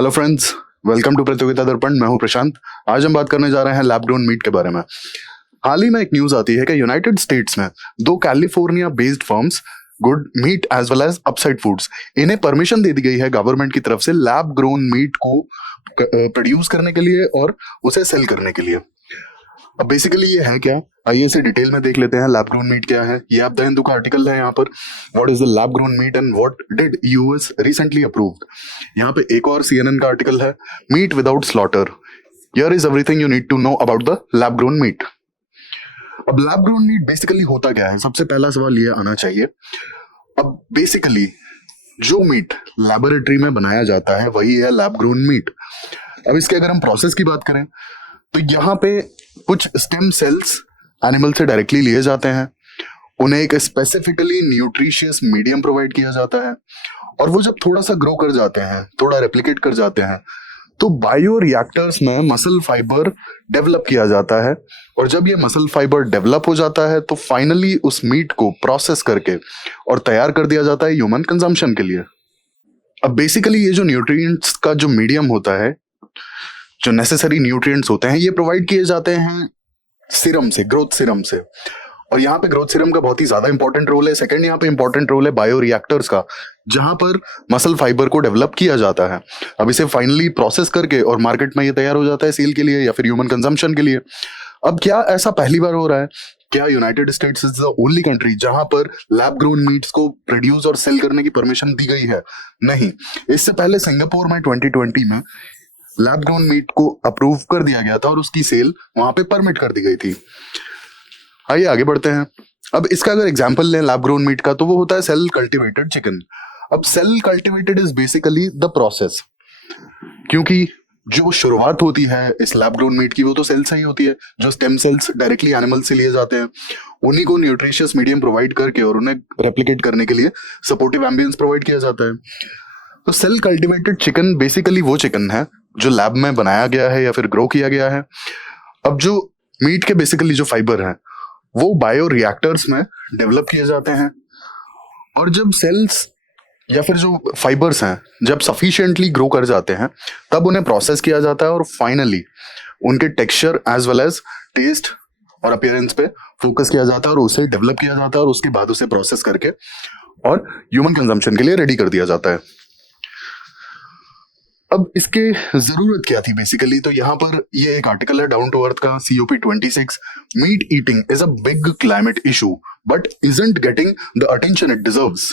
Hello friends, welcome to प्रतियोगिता दर्पण। मैं हूं प्रशांत। आज हम बात करने जा रहे हैं लैब ग्रोन मीट के बारे में। हाल ही में एक न्यूज आती है कि यूनाइटेड स्टेट्स में दो California based firms Good Meat as well as Upside Foods, इन्हें परमिशन दे दी गई है गवर्नमेंट की तरफ से लैब ग्रोन मीट को प्रोड्यूस करने के लिए और उसे सेल करने के लिए। अब बेसिकली ये है क्या, आइए इसे डिटेल में देख लेते हैं। लैब ग्रोन मीट क्या है, ये आप द हिंदू का आर्टिकल है यहाँ पर। What is the lab grown meat and what did US recently approved. यहाँ पे एक और सीएनएन का आर्टिकल है, meat without slaughter, here is everything you need to know about the lab grown meat. अब लैब ग्रोन मीट बेसिकली होता क्या है, सबसे पहला सवाल ये आना चाहिए। अब बेसिकली जो मीट लैबोरेटरी में बनाया जाता है वही है लैब ग्रोन मीट। अब इसके अगर हम प्रोसेस की बात करें तो यहाँ पे कुछ स्टेम सेल्स एनिमल से डायरेक्टली लिए जाते हैं, उन्हें एक स्पेसिफिकली न्यूट्रिशियस मीडियम प्रोवाइड किया जाता है और वो जब थोड़ा सा ग्रो कर जाते हैं, थोड़ा रेप्लिकेट कर जाते हैं, तो बायो रिएक्टर्स में मसल फाइबर डेवलप किया जाता है। और जब ये मसल फाइबर डेवलप हो जाता है तो फाइनली उस मीट को प्रोसेस करके और तैयार कर दिया जाता है ह्यूमन कंजम्पशन के लिए। अब बेसिकली ये जो न्यूट्रिएंट्स का जो मीडियम होता है, जो नेसेसरी न्यूट्रिएंट्स होते हैं, ये प्रोवाइड किए जाते हैं सीरम से, ग्रोथ सीरम से। और यहाँ पे ग्रोथ सीरम का बहुत ही ज्यादा इंपॉर्टेंट रोल है। सेकंड यहाँ पे इंपॉर्टेंट रोल है बायो रिएक्टर्स का, जहां पर मसल फाइबर को डेवलप किया जाता है। अब इसे फाइनली प्रोसेस करके और मार्केट में ये तैयार हो जाता है सेल के लिए या फिर ह्यूमन कंजम्पशन के लिए। अब क्या ऐसा पहली बार हो रहा है? क्या United states is the only country जहां पर लैब ग्रोन मीट्स को प्रोड्यूस और सेल करने की परमिशन दी गई है? नहीं, इससे पहले सिंगापुर में 2020 में लैब ग्रोन मीट को अप्रूव कर दिया गया था और उसकी सेल वहां पे परमिट कर दी गई थी। आइए आगे बढ़ते हैं। अब इसका अगर एग्जांपल लें लैब ग्रोन मीट का, तो वो होता है सेल कल्टीवेटेड चिकन। अब cell cultivated is basically the process, क्योंकि जो शुरुआत होती है इस लैब ग्रोन मीट की वो तो सेल से ही होती है। जो स्टेम सेल्स डायरेक्टली एनिमल से लिए जाते हैं, उन्हीं को न्यूट्रिशियस मीडियम प्रोवाइड करके और उन्हें रेप्लिकेट करने के लिए सपोर्टिव एम्बियंस प्रोवाइड किया जाता है। तो सेल कल्टीवेटेड चिकन बेसिकली वो चिकन है जो लैब में बनाया गया है या फिर ग्रो किया गया है। अब जो मीट के बेसिकली जो फाइबर हैं वो बायो रिएक्टर्स में डेवलप किए जाते हैं, और जब सेल्स या फिर जो फाइबर्स हैं जब सफिशिएंटली ग्रो कर जाते हैं तब उन्हें प्रोसेस किया जाता है और फाइनली उनके texture as well as taste और अपीयरेंस पे फोकस किया जाता है और उसे डेवलप किया जाता है और उसके बाद उसे प्रोसेस करके और ह्यूमन कंजम्पशन के लिए रेडी कर दिया जाता है। अब इसके जरूरत क्या थी बेसिकली, तो यहाँ पर ये एक आर्टिकल है डाउन टू अर्थ का, COP26, meat eating is a big climate issue but isn't getting the attention it deserves.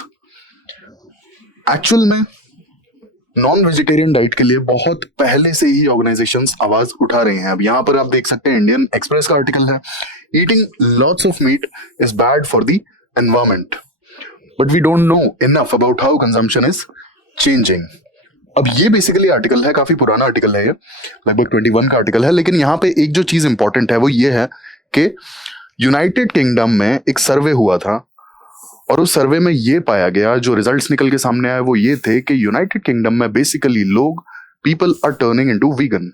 Actual में नॉन वेजिटेरियन डाइट के लिए बहुत पहले से ही ऑर्गेनाइजेशंस आवाज उठा रही हैं। अब यहाँ पर आप देख सकते हैं इंडियन एक्सप्रेस का आर्टिकल है, eating lots of meat is bad for the environment but we don't know enough about how consumption is changing. अब ये बेसिकली आर्टिकल है, काफी पुराना आर्टिकल है, ये लगभग 21 का आर्टिकल है। लेकिन यहाँ पे एक जो चीज इंपॉर्टेंट है वो ये है कि यूनाइटेड किंगडम में एक सर्वे हुआ था और उस सर्वे में ये पाया गया, जो रिजल्ट्स निकल के सामने आए वो ये थे कि यूनाइटेड किंगडम में बेसिकली लोग, people are turning into vegan.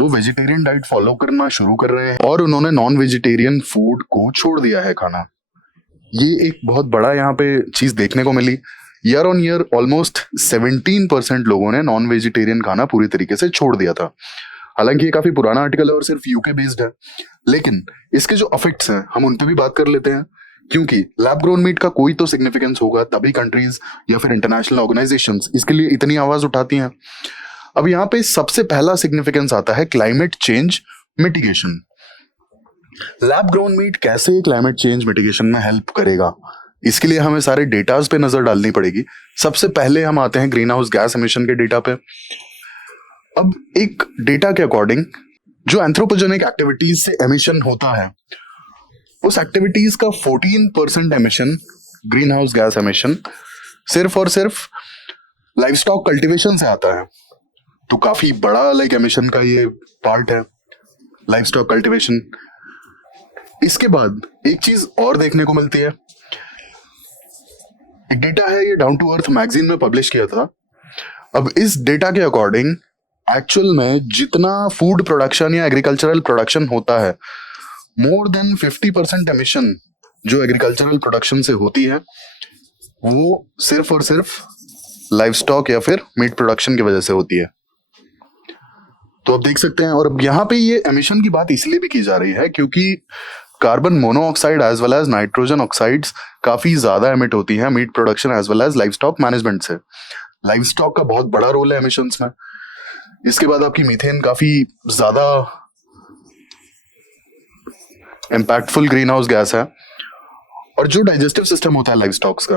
वो वेजिटेरियन डाइट फॉलो करना शुरू कर रहे हैं और उन्होंने नॉन वेजिटेरियन फूड को छोड़ दिया है खाना। ये एक बहुत बड़ा यहाँ पे चीज देखने को मिली। ईयर ऑन ईयर ऑलमोस्ट 17% लोगों ने नॉन वेजिटेरियन खाना पूरी तरीके से छोड़ दिया था। हालांकि ये काफी पुराना आर्टिकल है और सिर्फ यूके बेस्ड है, लेकिन इसके जो इफेक्ट्स हैं हम उन पे भी बात कर लेते हैं, क्योंकि लैब ग्रोन मीट का कोई तो सिग्निफिकेंस होगा तभी कंट्रीज या फिर इंटरनेशनल ऑर्गेनाइजेशंस इसके लिए इतनी आवाज उठाती हैं। अब यहाँ पे सबसे पहला सिग्निफिकेंस आता है climate change mitigation. Lab grown meat कैसे क्लाइमेट चेंज मिटिगेशन में हेल्प करेगा, इसके लिए हमें सारे डेटास पे नजर डालनी पड़ेगी। सबसे पहले हम आते हैं ग्रीन हाउस गैस एमिशन के डेटा पे। अब एक डेटा के अकॉर्डिंग जो एंथ्रोपोजेनिक एक्टिविटीज से एमिशन होता है, उस एक्टिविटीज का 14% emission, green house gas emission, सिर्फ और सिर्फ लाइवस्टॉक कल्टीवेशन से आता है। तो काफी बड़ा एमिशन का ये पार्ट है लाइवस्टॉक कल्टीवेशन। इसके बाद एक चीज और देखने को मिलती है, एक डेटा है, ये डाउन टू अर्थ मैगजीन में पब्लिश किया था। अब इस डेटा के अकॉर्डिंग एक्चुअल में जितना फूड प्रोडक्शन या एग्रीकल्चरल प्रोडक्शन होता है, मोर देन 50% एमिशन जो एग्रीकल्चरल प्रोडक्शन से होती है वो सिर्फ और सिर्फ लाइवस्टॉक या फिर मीट प्रोडक्शन की वजह से होती है। तो आप देख सकते हैं। और अब यहाँ पे ये एमिशन की बात इसलिए भी की जा रही है क्योंकि carbon monoxide as well as nitrogen oxides काफी ज्यादा एमिट होती हैं meat production as well as livestock management से। लाइव स्टॉक का बहुत बड़ा रोल है एमिशंस में। इसके बाद आपकी मीथेन काफी ज्यादा इम्पैक्टफुल ग्रीन हाउस गैस है। और जो डाइजेस्टिव सिस्टम होता है लाइव स्टॉक्स का,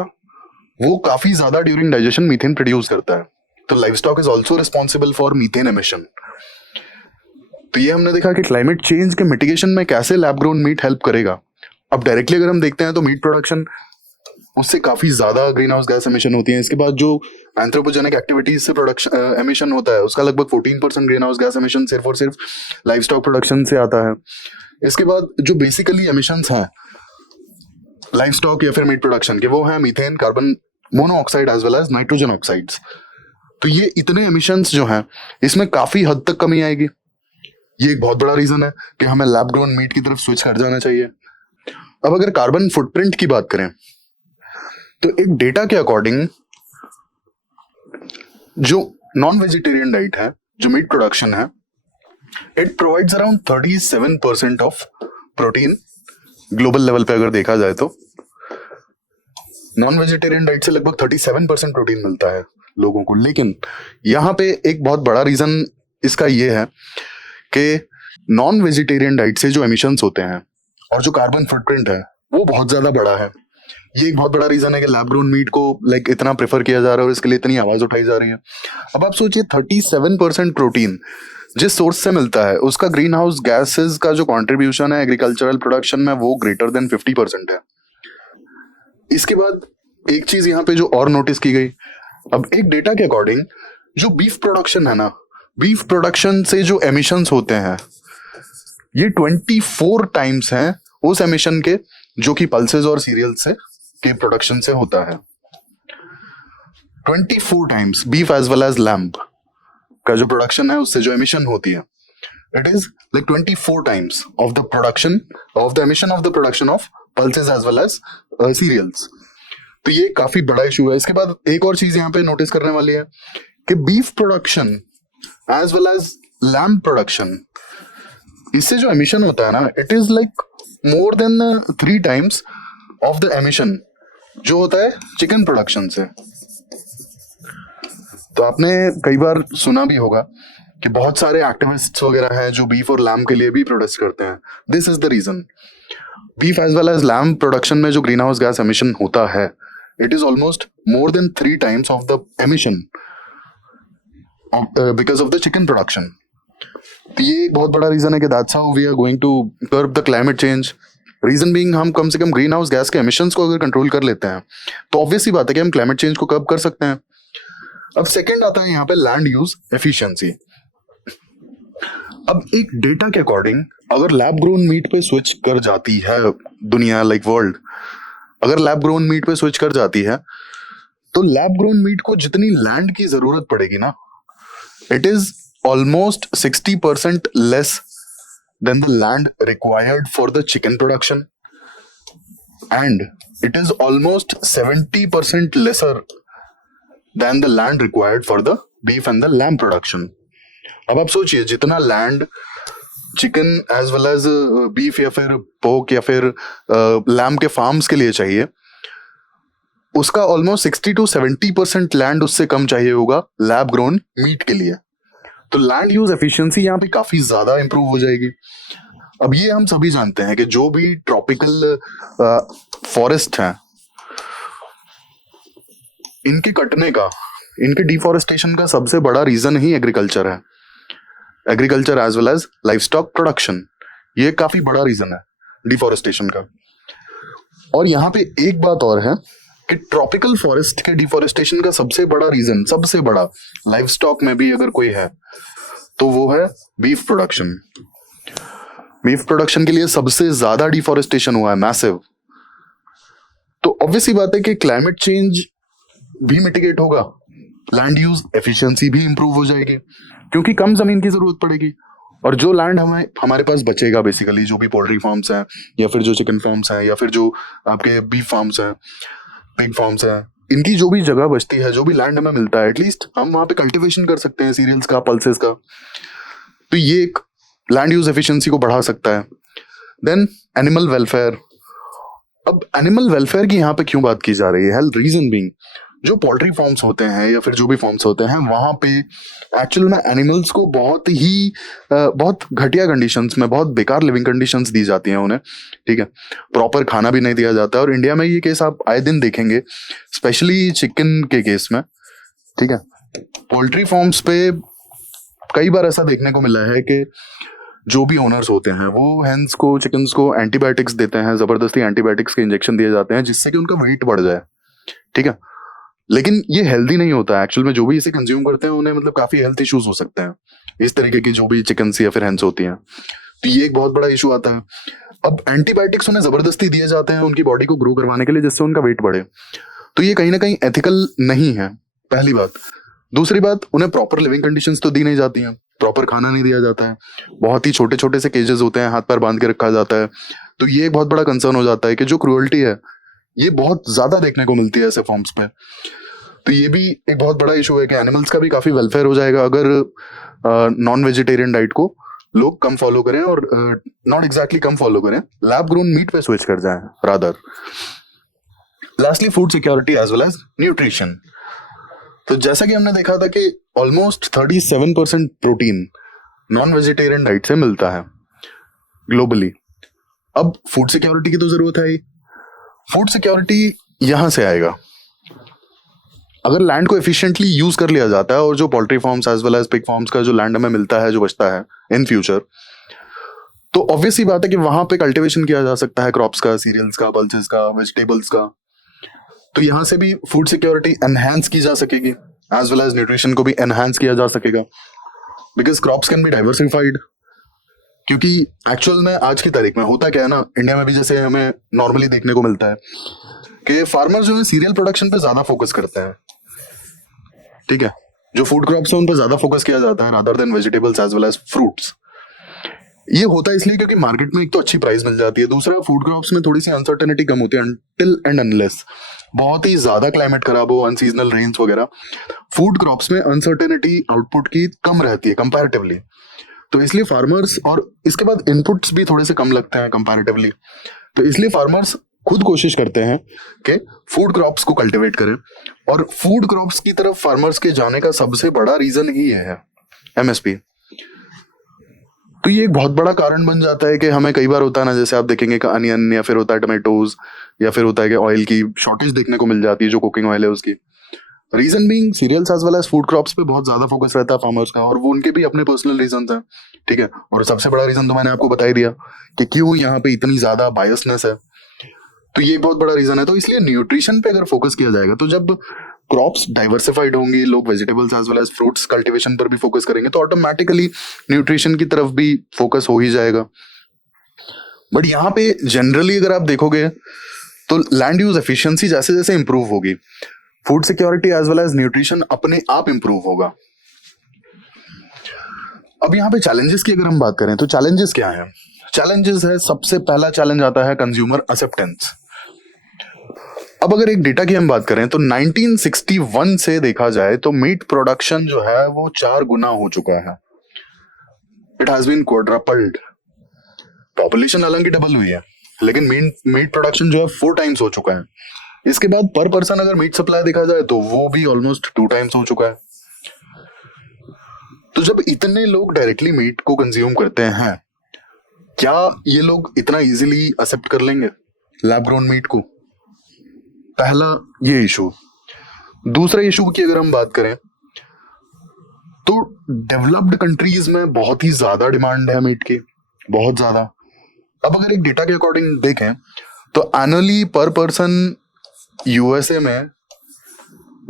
वो काफी ज्यादा ड्यूरिंग डाइजेशन मीथेन प्रोड्यूस करता है। तो live stock is also responsible for methane emission. तो ये हमने देखा कि क्लाइमेट चेंज के मिटिगेशन में कैसे लैब ग्रोन मीट हेल्प करेगा। अब डायरेक्टली अगर हम देखते हैं तो मीट प्रोडक्शन, उससे काफी ज्यादा ग्रीन हाउस गैस एमिशन होती है। इसके बाद जो एंथ्रोपोजेनिक एक्टिविटीज से प्रोडक्शन एमिशन होता है, उसका लगभग 14% ग्रीन हाउस गैस एमिशन सिर्फ और सिर्फ लाइव स्टॉक प्रोडक्शन से आता है। इसके बाद जो बेसिकली एमिशंस हैं लाइव स्टॉक या फिर मीट प्रोडक्शन के, वो है methane, carbon monoxide as well as nitrogen oxides. तो ये इतने एमिशंस जो हैं, इसमें काफी हद तक कमी आएगी। ये एक बहुत बड़ा रीजन है कि हमें लैब ग्रोन मीट की तरफ स्विच कर जाना चाहिए। अब अगर कार्बन फुटप्रिंट की बात करें तो एक डेटा के अकॉर्डिंग जो नॉन वेजिटेरियन डाइट है, जो मीट प्रोडक्शन है, it provides around 37% of protein global level पे। अगर देखा जाए तो नॉन वेजिटेरियन डाइट से लगभग 37% प्रोटीन मिलता है लोगों को। लेकिन यहाँ पे एक बहुत बड़ा रीजन इसका ये है कि नॉन वेजिटेरियन डाइट से जो एमिशंस होते हैं और जो कार्बन फुटप्रिंट है, वो बहुत ज्यादा बड़ा है। ये एक बहुत बड़ा रीजन है कि लैब ग्रोन मीट को इतना प्रेफर किया जा रहा है और इसके लिए इतनी आवाज उठाई जा रही है। अब आप सोचिए 37% प्रोटीन जिस सोर्स से मिलता है, उसका ग्रीन हाउस गैसेस का जो कॉन्ट्रीब्यूशन है एग्रीकल्चरल प्रोडक्शन में, वो ग्रेटर देन 50% है। इसके बाद एक चीज यहाँ पे जो और नोटिस की गई, अब एक डेटा के अकॉर्डिंग जो बीफ प्रोडक्शन है ना, बीफ प्रोडक्शन से जो एमिशंस होते हैं, ये 24 टाइम्स हैं उस एमिशन के जो कि पल्सेस और सीरियल्स से के प्रोडक्शन से होता है। 24 times beef as well as lamb का जो प्रोडक्शन है, उससे जो एमिशन होती है, it is like 24 times of the production of the emission of the production of pulses as well as cereals. तो ये काफी बड़ा इशू है। इसके बाद एक और चीज यहाँ पे नोटिस करने वाली है कि beef production as well as lamb production, इससे जो एमिशन होता है ना, it is like more than 3 times of the emission जो होता है चिकन प्रोडक्शन से। तो आपने कई बार सुना भी होगा कि बहुत सारे एक्टिविस्ट्स वगैरह हैं जो बीफ और लैम्ब के लिए भी प्रोटेस्ट करते हैं। This is the reason. Beef as well as lamb production में जो ग्रीन हाउस गैस एमिशन होता है, it is almost more than 3 times of the emission because of the chicken production. तो ये एक बहुत बड़ा रीजन है कि that's how we are going to curb the climate change. Reason being, हम कम से कम ग्रीन हाउस गैस के एमिशंस को अगर कंट्रोल कर लेते हैं तो ऑब्वियस सी बात है कि हम क्लाइमेट चेंज को कर्ब कर सकते हैं। अब सेकंड आता है यहाँ पे लैंड यूज एफिशिएंसी। अब एक डेटा के अकॉर्डिंग अगर लैब ग्रोन मीट पे स्विच कर जाती है दुनिया, लाइक वर्ल्ड, अगर लैब ग्रोन मीट पे स्विच कर जाती है तो लैब ग्रोन मीट को जितनी लैंड की जरूरत पड़ेगी ना, it is almost 60% less than the land required for the chicken production, and it is almost 70% lesser than the land required for the beef and the lamb production. अब आप सोचिए, जितना land chicken as well as beef या फिर पोक या फिर lamb के फार्म्स के लिए चाहिए, उसका ऑलमोस्ट 60 to 70% लैंड उससे कम चाहिए होगा लैब ग्रोन मीट के लिए। तो लैंड यूज एफिशिएंसी यहाँ पे काफी ज्यादा इंप्रूव हो जाएगी। अब ये हम सभी जानते हैं कि जो भी ट्रॉपिकल फॉरेस्ट हैं, इनके कटने का, इनके डिफॉरेस्टेशन का सबसे बड़ा रीजन ही एग्रीकल्चर है। Agriculture as well as livestock production, ये काफी बड़ा रीजन है डिफॉरेस्टेशन का। और यहाँ पे एक बात और है कि ट्रॉपिकल फॉरेस्ट के डिफॉरेस्टेशन का सबसे बड़ा रीजन, सबसे बड़ा लाइव स्टॉक में भी अगर कोई है तो वो है बीफ प्रोडक्शन। बीफ प्रोडक्शन के लिए सबसे ज्यादा डिफॉरेस्टेशन हुआ है, मैसिव। तो ऑब्वियसली बात है कि क्लाइमेट चेंज भी मिटिगेट होगा, लैंड यूज एफिशिएंसी भी इंप्रूव हो जाएगी क्योंकि कम जमीन की जरूरत पड़ेगी। और जो लैंड हमारे पास बचेगा, बेसिकली जो भी पोल्ट्री फार्म्स हैं या फिर जो चिकन फार्म्स हैं या फिर जो आपके बीफ फार्म्स हैं, पिग फार्म्स हैं, इनकी जो भी जगह बचती है, जो भी लैंड हमें मिलता है, एटलीस्ट हम वहां पे कल्टीवेशन कर सकते हैं सीरियल्स का, पल्सेस का। तो ये एक लैंड यूज एफिशिएंसी को बढ़ा सकता है। Then animal welfare. अब एनिमल वेलफेयर की यहाँ पे क्यों बात की जा रही है? रीजन बीइंग, जो पोल्ट्री फार्म्स होते हैं या फिर जो भी फार्म्स होते हैं, वहां पे एक्चुअल में एनिमल्स को बहुत घटिया कंडीशंस में, बहुत बेकार लिविंग कंडीशंस दी जाती हैं उन्हें, ठीक है। प्रॉपर खाना भी नहीं दिया जाता है, और इंडिया में ये केस आप आए दिन देखेंगे, स्पेशली चिकन के केस में, ठीक है। पोल्ट्री फार्म्स पे कई बार ऐसा देखने को मिला है कि जो भी ओनर्स होते हैं वो हेंस को, चिकन्स को एंटीबायोटिक्स देते हैं, जबरदस्ती एंटीबायोटिक्स के इंजेक्शन दिए जाते हैं जिससे कि उनका वेट बढ़ जाए, ठीक है। लेकिन ये हेल्दी नहीं होता है एक्चुअल में। जो भी इसे कंज्यूम करते हैं उन्हें मतलब काफी हेल्थ इश्यूज हो सकते हैं, इस तरीके की जो भी चिकन्स या फिर हेंस होती हैं, तो ये एक बहुत बड़ा इशू आता है। अब एंटीबायोटिक्स उन्हें जबरदस्ती दिए जाते हैं उनकी बॉडी को ग्रो करवाने के लिए, जिससे उनका वेट बढ़े, तो ये कहीं ना कहीं एथिकल नहीं है, पहली बात। दूसरी बात, उन्हें प्रॉपर लिविंग कंडीशंस तो दी नहीं जाती हैं, प्रॉपर खाना नहीं दिया जाता है, बहुत ही छोटे छोटे से केजेस होते हैं, हाथ पैर बांध के रखा जाता है। तो ये एक बहुत बड़ा कंसर्न हो जाता है कि जो क्रूअल्टी है ये बहुत ज्यादा देखने को मिलती है ऐसे फॉर्म्स पे। तो ये भी एक बहुत बड़ा इशू है कि एनिमल्स का भी काफी वेलफेयर हो जाएगा अगर नॉन वेजिटेरियन डाइट को लोग कम फॉलो करें, और नॉट एग्जैक्टली कम फॉलो करें, लैब ग्रोन मीट पे स्विच कर जाएं rather. Lastly, food security as well as nutrition. तो जैसा कि हमने देखा था कि almost 37% protein non vegetarian diet से मिलता है ग्लोबली। अब फूड सिक्योरिटी की तो जरूरत है ही। फूड सिक्योरिटी यहां से आएगा अगर लैंड को एफिशिएंटली यूज कर लिया जाता है, और जो poultry farms as well as pig farms का जो लैंड हमें मिलता है, जो बचता है इन फ्यूचर, तो ऑब्वियस सी बात है कि वहां पे कल्टीवेशन किया जा सकता है क्रॉप्स का, सीरियल्स का, पल्सेस का, वेजिटेबल्स का। तो यहां से भी फूड सिक्योरिटी एनहांस की जा सकेगी, एज वेल एज न्यूट्रिशन को भी एनहांस किया जा सकेगा, because crops can be diversified. क्योंकि एक्चुअल में आज की तारीख में होता क्या है ना, इंडिया में भी जैसे हमें नॉर्मली देखने को मिलता है कि फार्मर जो है सीरियल प्रोडक्शन पे ज्यादा फोकस करते हैं, ठीक है। जो फूड क्रॉप्स है उन पर ज्यादा फोकस किया जाता है rather than vegetables as well as fruits. ये होता है इसलिए क्योंकि मार्केट में एक तो अच्छी प्राइस मिल जाती है, दूसरा फूड क्रॉप्स में थोड़ी सी अनसर्टेनिटी कम होती है अनटिल एंड अनलेस बहुत ही ज्यादा क्लाइमेट खराब हो, अनसीजनल रेन्स वगैरह। फूड क्रॉप्स में अनसर्टेनिटी आउटपुट की कम रहती है कंपैरेटिवली, तो इसलिए फार्मर्स, और इसके बाद इनपुट्स भी थोड़े से कम लगते हैं कंपैरेटिवली, तो इसलिए फार्मर्स खुद कोशिश करते हैं कि फूड क्रॉप्स को कल्टीवेट करें। और फूड क्रॉप्स की तरफ फार्मर्स के जाने का सबसे बड़ा रीजन ही है एमएसपी। तो ये एक बहुत बड़ा कारण बन जाता है कि हमें कई बार होता है ना, जैसे आप देखेंगे कि अनियन या फिर होता है टमेटोज, या फिर होता है कि ऑयल की शॉर्टेज देखने को मिल जाती है, जो कुकिंग ऑयल है उसकी। Reason being cereals as well as food crops पे बहुत ज्यादा फोकस रहता है फार्मर्स का, और वो उनके भी अपने पर्सनल रीजन हैं, ठीक है। और सबसे बड़ा रीजन तो मैंने आपको बता ही दिया कि क्यों यहाँ पे इतनी ज्यादा बायसनेस है, तो ये एक बहुत बड़ा रीजन है। तो इसलिए न्यूट्रिशन पे अगर फोकस किया जाएगा, तो जब क्रॉप्स डाइवर्सिफाइड होंगी, लोग vegetables as well as fruits cultivation पर भी फोकस करेंगे, तो ऑटोमेटिकली न्यूट्रिशन की तरफ भी फोकस हो ही जाएगा। बट यहाँ पे जनरली अगर आप देखोगे तो लैंड यूज एफिशिएंसी जैसे जैसे इंप्रूव होगी, food security as well as nutrition अपने आप इंप्रूव होगा। अब यहाँ पे चैलेंजेस की अगर हम बात करें तो चैलेंजेस क्या है? चैलेंजेस है, सबसे पहला चैलेंज आता है कंज्यूमर एक्सेप्टेंस। अब अगर एक डेटा की हम बात करें तो 1961 से देखा जाए तो मीट प्रोडक्शन जो है वो 4 गुना हो चुका है। It has been quadrupled. Population हालांकि डबल हुई है, लेकिन मीट प्रोडक्शन जो है 4 टाइम्स हो चुका है। इसके बाद पर पर्सन अगर मीट सप्लाई देखा जाए तो वो भी ऑलमोस्ट 2 टाइम्स हो चुका है। तो जब इतने लोग डायरेक्टली मीट को कंज्यूम करते हैं, क्या ये लोग इतना इजीली एक्सेप्ट कर लेंगे लैब ग्रोन मीट को? पहला ये इशू। दूसरा इशू की अगर हम बात करें तो डेवलप्ड कंट्रीज में बहुत ही ज्यादा डिमांड है मीट की, बहुत ज्यादा। अब अगर एक डेटा के अकॉर्डिंग देखें तो एनुअली पर पर्सन यूएसए में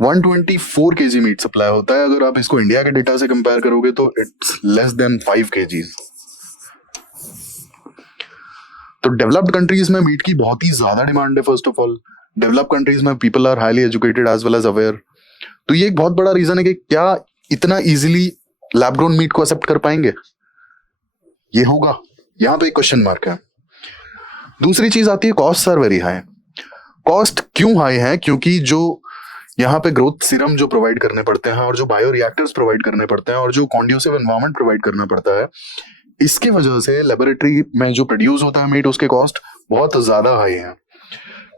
124 केजी मीट सप्लाई होता है। अगर आप इसको इंडिया के डेटा से कंपेयर करोगे तो इट्स लेस देन 5 केजीज। तो डेवलप्ड कंट्रीज में मीट की बहुत ही ज्यादा डिमांड है। First of all develop countries में people are highly educated as well as aware. तो ये एक बहुत बड़ा रीजन है कि क्या इतना इजीली लैब ग्रोन मीट को एक्सेप्ट कर पाएंगे, ये होगा, यहां पे एक क्वेश्चन मार्क है। दूसरी चीज आती है cost are very high. Cost क्यों हाई है? क्योंकि जो यहाँ पे ग्रोथ सीरम जो प्रोवाइड करने पड़ते हैं और जो बायो रिएक्टर्स प्रोवाइड करने पड़ते हैं और जो कॉन्ड्यूसिव एनवायरनमेंट प्रोवाइड करना पड़ता है, इसकी वजह से लेबोरेटरी में जो प्रोड्यूस होता है मीट उसके कॉस्ट बहुत ज्यादा हाई है।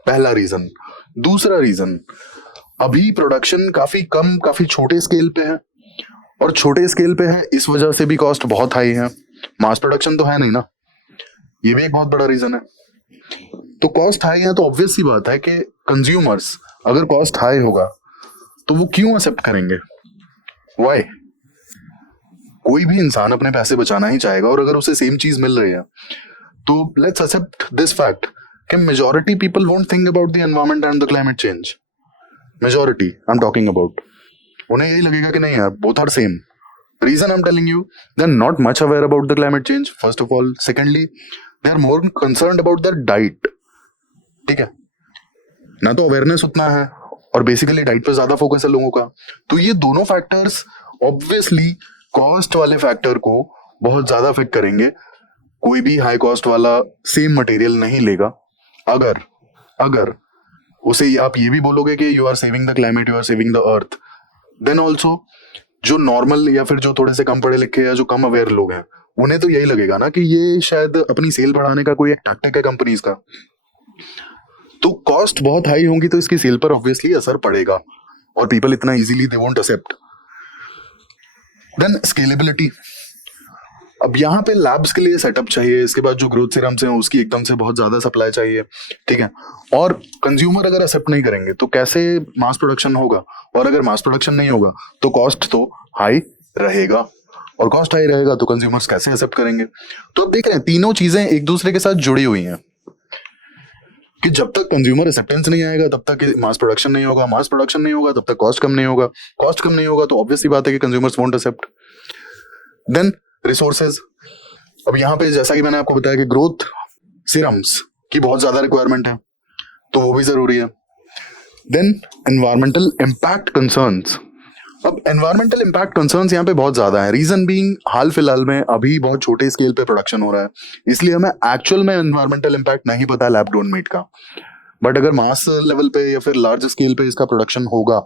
पहला रीजन। दूसरा रीजन, अभी प्रोडक्शन काफी छोटे स्केल पे है, और छोटे स्केल पे है इस वजह से भी कॉस्ट बहुत हाई है। मास प्रोडक्शन तो है नहीं ना, ये भी एक बहुत बड़ा रीजन है। तो कॉस्ट हाई है तो ऑब्वियस सी बात है कि कंज्यूमर्स, अगर कॉस्ट हाई होगा तो वो क्यों एक्सेप्ट करेंगे? वाई? कोई भी इंसान अपने पैसे बचाना ही चाहेगा, और अगर उसे सेम चीज मिल रही है तो लेट्स एक्सेप्ट दिस फैक्ट कि majority people won't think about the environment and the climate change. Majority I am talking about, उन्हें यही लगेगा कि नहीं यार, both are same. Reason I am telling you, they are not much aware about the climate change, first of all. Secondly, they are more concerned about their diet. ठीक है ना, तो अवेयरनेस उतना है और बेसिकली डाइट पे ज्यादा focus है लोगों का। तो ये दोनों फैक्टर्स ऑब्वियसली कॉस्ट वाले फैक्टर को बहुत ज्यादा अफेक्ट करेंगे। कोई भी हाई कॉस्ट वाला सेम मटेरियल नहीं लेगा। अगर उसे आप ये भी बोलोगे कि you are saving the climate, you are saving the earth, then also जो नॉर्मल या फिर जो थोड़े से कम पढ़े लिखे या जो कम अवेयर लोग हैं, उन्हें तो यही लगेगा ना कि ये शायद अपनी सेल बढ़ाने का कोई एक टैक्टिक है कंपनीज का। तो कॉस्ट बहुत हाई होंगी तो इसकी सेल पर ऑब्वियसली असर पड़ेगा, और पीपल इतना easily they won't accept. Then scalability. अब यहाँ पे लैब्स के लिए सेटअप चाहिए, इसके बाद जो ग्रोथ सीरम्स हैं उसकी एकदम से बहुत ज्यादा सप्लाई चाहिए। ठीक है, और कंज्यूमर अगर एक्सेप्ट नहीं करेंगे तो कैसे मास प्रोडक्शन होगा? और अगर मास प्रोडक्शन नहीं होगा तो कॉस्ट तो हाई रहेगा, और कॉस्ट हाई रहेगा तो कंज्यूमर्स कैसे एक्सेप्ट करेंगे? तो अब देख रहे हैं तीनों चीजें एक दूसरे के साथ जुड़ी हुई हैं कि जब तक कंज्यूमर एक्सेप्टेंस नहीं आएगा तब तक मास प्रोडक्शन नहीं होगा, मास प्रोडक्शन नहीं होगा तब तक कॉस्ट कम नहीं होगा, कॉस्ट कम नहीं होगा तो ऑब्वियसली बात है कि consumers won't accept. Then resources. अब यहाँ पे जैसा कि मैंने आपको बताया कि ग्रोथ सीरम्स की बहुत ज्यादा रिक्वायरमेंट है, तो वो भी जरूरी है। Then environmental impact concerns. अब एनवायरमेंटल इम्पैक्ट कंसर्न्स यहाँ पे बहुत ज्यादा है। रीजन बीइंग, हाल फिलहाल में अभी बहुत छोटे स्केल पे प्रोडक्शन हो रहा है, इसलिए हमें एक्चुअल में एनवायरमेंटल इम्पैक्ट नहीं पता लैब ग्रोन मीट का। बट अगर मास लेवल पे या फिर लार्ज स्केल पे इसका प्रोडक्शन होगा,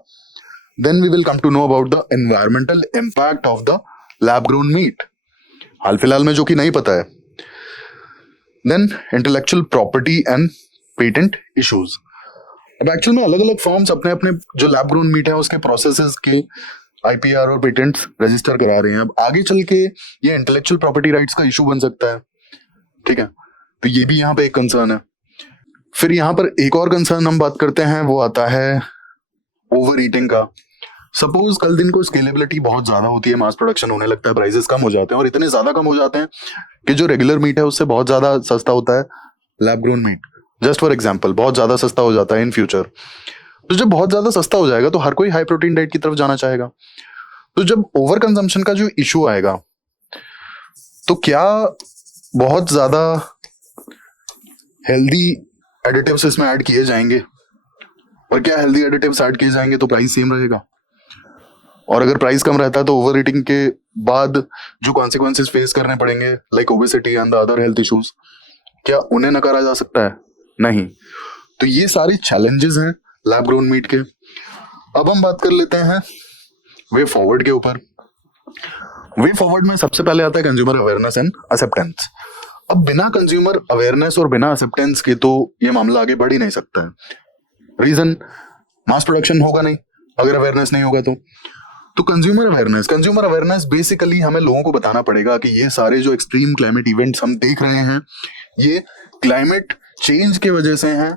then we will come to know about the environmental impact of the lab grown meat, हाल फिलहाल में जो कि नहीं पता है। Then intellectual property and patent issues. अब एक्चुअल में अलग अलग फॉर्म्स अपने अपने जो लैब ग्रोन मीट है उसके प्रोसेसेस के आईपीआर और पेटेंट्स रजिस्टर करा रहे हैं। अब आगे चल के ये इंटेलेक्चुअल प्रॉपर्टी राइट्स का इशू बन सकता है। ठीक है, तो ये भी यहाँ पे एक कंसर्न है। फिर यहाँ पर एक और कंसर्न हम बात करते हैं, वो आता है ओवर ईटिंग का। सपोज कल दिन को स्केलेबिलिटी बहुत ज्यादा होती है, मास प्रोडक्शन होने लगता है, प्राइसेस कम हो जाते हैं, और इतने ज्यादा कम हो जाते हैं कि जो रेगुलर मीट है उससे बहुत ज्यादा सस्ता होता है lab grown meat. Just for example, बहुत ज्यादा सस्ता हो जाता है इन फ्यूचर। तो जब बहुत ज्यादा सस्ता हो जाएगा तो हर कोई हाई प्रोटीन डाइट की तरफ जाना चाहेगा। तो जब ओवर कंजम्पशन का जो इशू आएगा, तो क्या बहुत ज्यादा हेल्दी एडिटिव्स इसमें ऐड किए जाएंगे? और क्या हेल्दी एडिटिव्स ऐड किए जाएंगे तो प्राइस सेम रहेगा? और अगर प्राइस कम रहता है तो ओवर ईटिंग के बाद जो कॉन्सिक्वेंसेस फेस करने पड़ेंगे, like obesity and the other health issues, क्या उन्हें नकारा जा सकता है? नहीं। तो ये सारे चैलेंजेस हैं लैब ग्रोन मीट के। अब हम बात कर लेते हैं वे फॉरवर्ड के ऊपर। वे फॉरवर्ड में सबसे पहले आता है कंज्यूमर अवेयरनेस एंड एक्सेप्टेंस। अब बिना कंज्यूमर अवेयरनेस और बिना एक्सेप्टेंस के तो ये मामला आगे बढ़ ही नहीं सकता है। रीजन, मास प्रोडक्शन होगा नहीं अगर अवेयरनेस नहीं होगा तो कंज्यूमर अवेयरनेस बेसिकली हमें लोगों को बताना पड़ेगा कि ये सारे जो एक्सट्रीम क्लाइमेट इवेंट्स हम देख रहे हैं ये क्लाइमेट चेंज की वजह से हैं,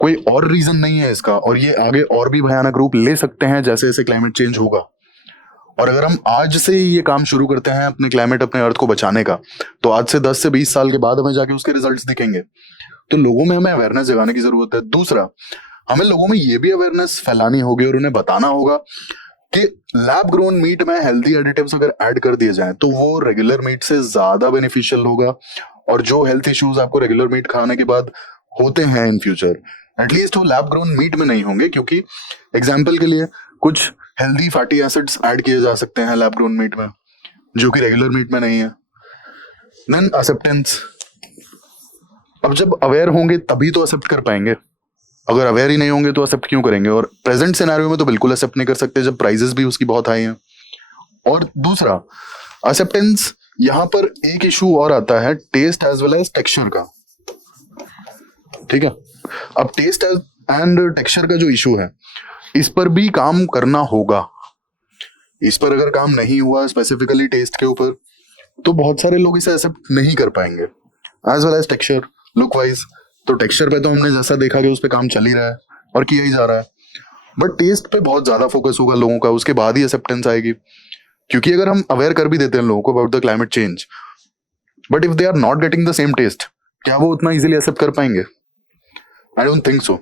कोई और रीजन नहीं है इसका, और ये आगे और भी भयानक रूप ले सकते हैं जैसे जैसे क्लाइमेट चेंज होगा। और अगर हम आज से ही ये काम शुरू करते हैं अपने क्लाइमेट, अपने अर्थ को बचाने का, तो आज से 10 से 20 साल के बाद हमें जाके उसके रिजल्ट्स दिखेंगे। तो लोगों में हमें अवेयरनेस जगाने की जरूरत है। दूसरा, हमें लोगों में ये भी अवेयरनेस फैलानी होगी और उन्हें बताना होगा कि लैब ग्रोन मीट में हेल्दी एडिटिव्स अगर ऐड कर दिए जाएं तो वो रेगुलर मीट से ज्यादा बेनिफिशियल होगा, और जो हेल्थ इश्यूज आपको रेगुलर मीट खाने के बाद होते हैं इन फ्यूचर, एटलीस्ट वो लैब ग्रोन मीट में नहीं होंगे। क्योंकि एग्जाम्पल के लिए कुछ हेल्दी फैटी एसिड्स ऐड किए जा सकते हैं लैब ग्रोन मीट में जो कि रेगुलर मीट में नहीं है। Then acceptance. अब जब अवेयर होंगे तभी तो एक्सेप्ट कर पाएंगे। अगर अवेयर ही नहीं होंगे तो एक्सेप्ट क्यों करेंगे, और प्रेजेंट सिनेरियो में तो बिल्कुल एक्सेप्ट नहीं कर सकते जब प्राइजेस भी उसकी बहुत हाई हैं। और दूसरा एक्सेप्टेंस, यहाँ पर एक इशू और आता है taste as well as texture का, ठीक है। अब टेस्ट एंड टेक्सचर का जो इशू है, इस पर भी काम करना होगा। इस पर अगर काम नहीं हुआ स्पेसिफिकली टेस्ट के ऊपर, तो बहुत सारे लोग इसे एक्सेप्ट नहीं कर पाएंगे। As well as texture, look wise तो टेक्सचर पे तो हमने जैसा देखा कि उस पर काम चल ही रहा है और किया ही जा रहा है, बट टेस्ट पे बहुत ज्यादा फोकस होगा लोगों का, उसके बाद ही एक्सेप्टेंस आएगी। क्योंकि अगर हम अवेयर कर भी देते हैं लोगों को about the climate change, but if they are not getting the same taste, क्या वो उतना इजीली एक्सेप्ट कर पाएंगे? I don't think so.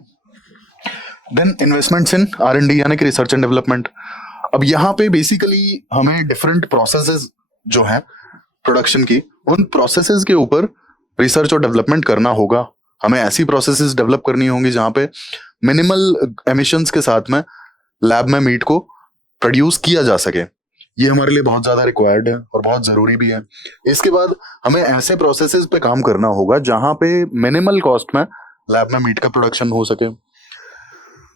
Then investments in R&D यानी कि रिसर्च एंड डेवलपमेंट। अब यहाँ पे बेसिकली हमें डिफरेंट प्रोसेसेस जो हैं प्रोडक्शन की, उन प्रोसेसेस के ऊपर रिसर्च और डेवलपमेंट करना होगा। हमें ऐसी प्रोसेसेस डेवलप करनी होंगी जहाँ पे मिनिमल एमिशंस के साथ में लैब में मीट को प्रोड्यूस किया जा सके। ये हमारे लिए बहुत ज्यादा रिक्वायर्ड है और बहुत जरूरी भी है। इसके बाद हमें ऐसे प्रोसेसेस पे काम करना होगा जहाँ पे मिनिमल कॉस्ट में लैब में मीट का प्रोडक्शन हो सके।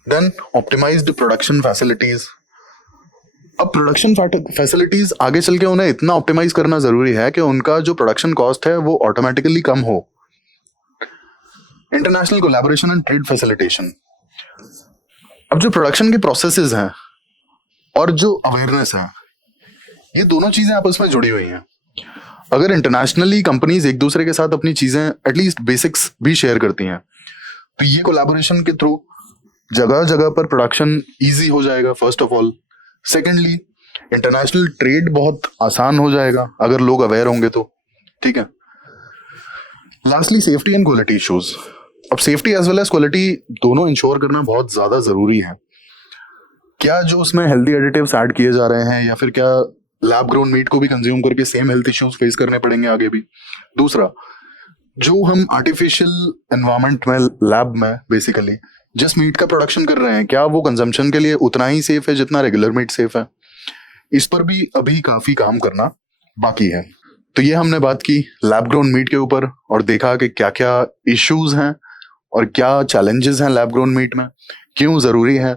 Then optimised production facilities. अब प्रोडक्शन फैसिलिटीज आगे चल के उन्हें इतना ऑप्टिमाइज करना जरूरी है कि उनका जो प्रोडक्शन कॉस्ट है वो ऑटोमेटिकली कम हो। International collaboration and trade facilitation. अब जो प्रोडक्शन के प्रोसेसेस हैं और जो अवेयरनेस है, ये दोनों चीजें आपस में जुड़ी हुई हैं। अगर इंटरनेशनली कंपनीज एक दूसरे के साथ अपनी चीजें एटलीस्ट बेसिक्स भी शेयर करती हैं, तो ये कोलैबोरेशन के थ्रू जगह जगह पर प्रोडक्शन इजी हो जाएगा first of all. Secondly international trade बहुत आसान हो जाएगा अगर लोग अवेयर होंगे तो, ठीक है। Lastly safety and quality issues. अब safety as well as quality दोनों इंश्योर करना बहुत ज्यादा जरूरी है। क्या जो उसमें हेल्दी एडिटिव्स ऐड किए जा रहे हैं, या फिर क्या लैब ग्रोन मीट को भी कंज्यूम करके सेम हेल्थ इश्यूज फेस करने पड़ेंगे आगे भी? दूसरा, जो हम आर्टिफिशियल एनवायरनमेंट में लैब में बेसिकली जिस मीट का प्रोडक्शन कर रहे हैं, क्या वो कंजम्पशन के लिए उतना ही सेफ है जितना रेगुलर मीट सेफ है? इस पर भी अभी काफी काम करना बाकी है। तो ये हमने बात की लैब ग्रोन मीट के ऊपर और देखा कि क्या क्या इश्यूज हैं और क्या चैलेंजेस हैं लैब ग्रोन मीट में, क्यों जरूरी है,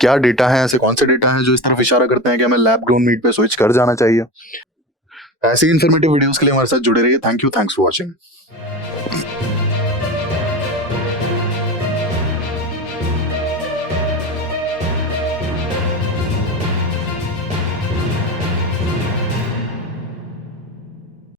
क्या डेटा है, ऐसे कौन से डेटा हैं जो इस तरफ इशारा करते हैं कि हमें लैब ग्रोन मीट पे स्विच कर जाना चाहिए। ऐसे इन्फॉर्मेटिव वीडियोस के लिए हमारे साथ जुड़े रहिए। Thank you, thanks for watching.